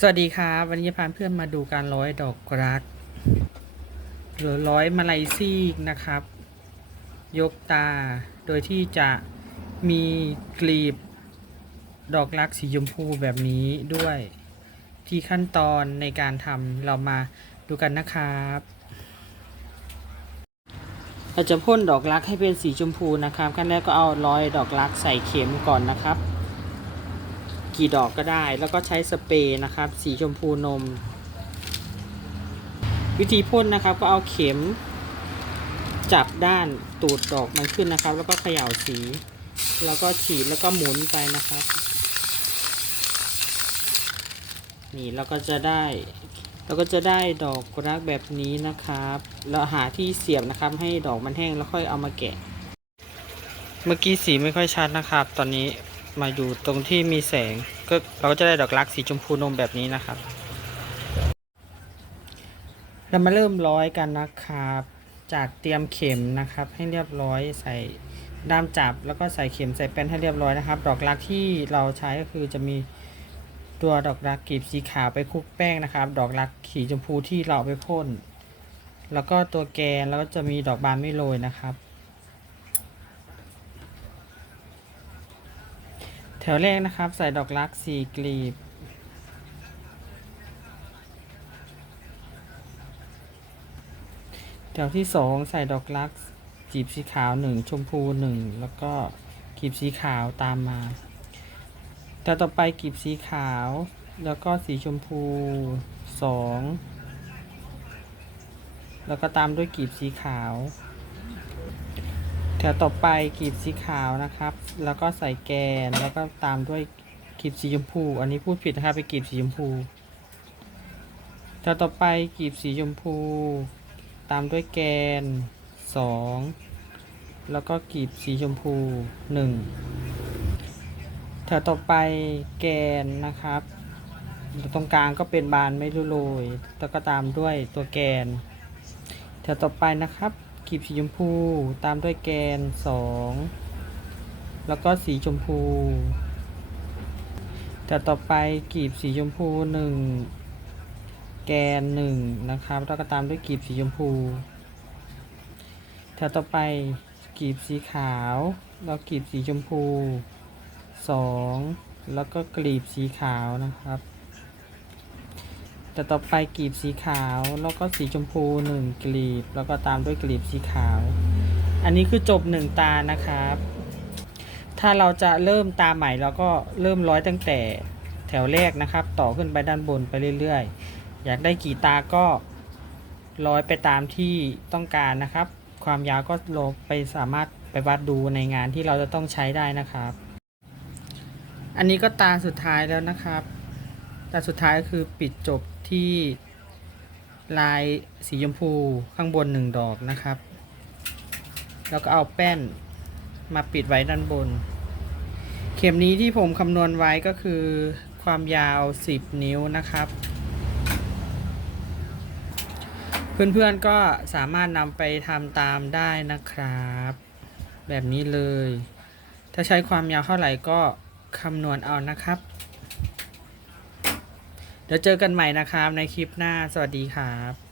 สวัสดีครับวันนี้พาเพื่อนมาดูการร้อยดอกรัก หรือร้อยมาลัยซีกนะครับ ยกตาโดยที่จะมีกลีบ ดอกรักสีชมพูแบบนี้ด้วย ที่ขั้นตอนในการทำเรามาดูกันนะครับ เราจะพ่นดอกรักให้เป็นสีชมพูนะครับขั้นแรกก็เอาร้อยดอกรักใส่เข็มก่อนนะครับ กี่ดอกก็ได้ แล้วก็ใช้สเปรย์นะครับ สีชมพูนม วิธีพ่นนะครับก็เอาเข็ม จับด้านตูดดอกมันขึ้นนะครับ แล้วก็เขย่าสี แล้วก็ฉีดแล้วก็หมุนไปนะครับ นี่เราก็จะได้เราก็จะได้ดอกรักแบบนี้นะครับแล้วหาที่เสียบนะครับ ให้ดอกมันแห้งแล้วค่อยเอามาแกะ เมื่อกี้สีไม่ค่อยชัดนะครับ ตอนนี้ มาอยู่ตรงที่มีแสงก็เราก็จะได้ดอกรักสีชมพูนมแบบนี้นะครับ เรามาเริ่มร้อยกันนะครับ จากเตรียมเข็มนะครับ ให้เรียบร้อยใส่ด้ามจับ แล้วก็ใส่เข็มใส่แป้นให้เรียบร้อยนะครับ ดอกรักที่เราใช้ก็คือจะมีตัวดอกรักกลีบสีขาวไปคลุกแป้งนะครับ ดอกรักสีชมพูที่เราไปพ่น แล้วก็ตัวแกนแล้วก็จะมีดอกบานไม่โรยนะครับ แถวแรกนะครับ ใส่ดอกรักสี่กลีบ แถวที่สองใส่ดอกรักจีบสีขาวหนึ่งชมพูหนึ่งแล้วก็กลีบสีขาวตามมาแถวต่อไปกลีบสีขาว แล้วก็สีชมพูสองแล้วก็ตามด้วยกลีบสีขาว ถวต่อไปกลีบสีขาวนะครับ แล้วก็ใส่แกนแล้วก็ตามด้วยกลีบสีชมพู อันนี้พูดผิดนะครับเป็นกลีบสีชมพูแถวต่อไปกลีบสีชมพู ตามด้วยแกนสองแล้วก็กลีบสีชมพูหนึ่งแถวต่อไปแกนนะครับ ตรงกลางก็เป็นบานไม่รู้โรยแล้วก็ตามด้วยตัวแกนแถวต่อไปนะครับ กลีบสีชมพูตามด้วยแกนสองแล้วก็สีชมพูแถวต่อไปกลีบสีชมพูหนึ่งแกนหนึ่งนะครับ แล้วก็ตามด้วยกลีบสีชมพูแถวต่อไปกลีบสีขาว แล้วกลีบสีชมพูสองแล้วก็กลีบสีขาวนะครับ แต่ต่อไปกลีบสีขาวแล้วก็สีชมพูหนึ่งกลีบ แล้วก็ตามด้วยกลีบสีขาว อันนี้คือจบหนึ่งตานะครับ ถ้าเราจะเริ่มตาใหม่เราก็เริ่มร้อยตั้งแต่แถวแรกนะครับ ต่อขึ้นไปด้านบนไปเรื่อยๆ อยากได้กี่ตาก็ร้อยไปตามที่ต้องการนะครับ ความยาวก็ลงไปสามารถไปวัดดูในงานที่เราจะต้องใช้ได้นะครับ อันนี้ก็ตาสุดท้ายแล้วนะครับ แตาสุดท้ายก็คือปิดจบที่ลายสีชมพูข้างบนหนึ่งดอกนะครับ แล้วก็เอาแป้นมาปิดไว้ด้านบน เข็มนี้ที่ผมคำนวณไว้ก็คือความยาว 10 นิ้วนะครับ เพื่อนๆก็สามารถนำไปทำตามได้นะครับ แบบนี้เลย ถ้าใช้ความยาวเท่าไหร่ก็คำนวณเอานะครับ เดี๋ยวเจอกันใหม่นะครับในคลิปหน้า สวัสดีครับ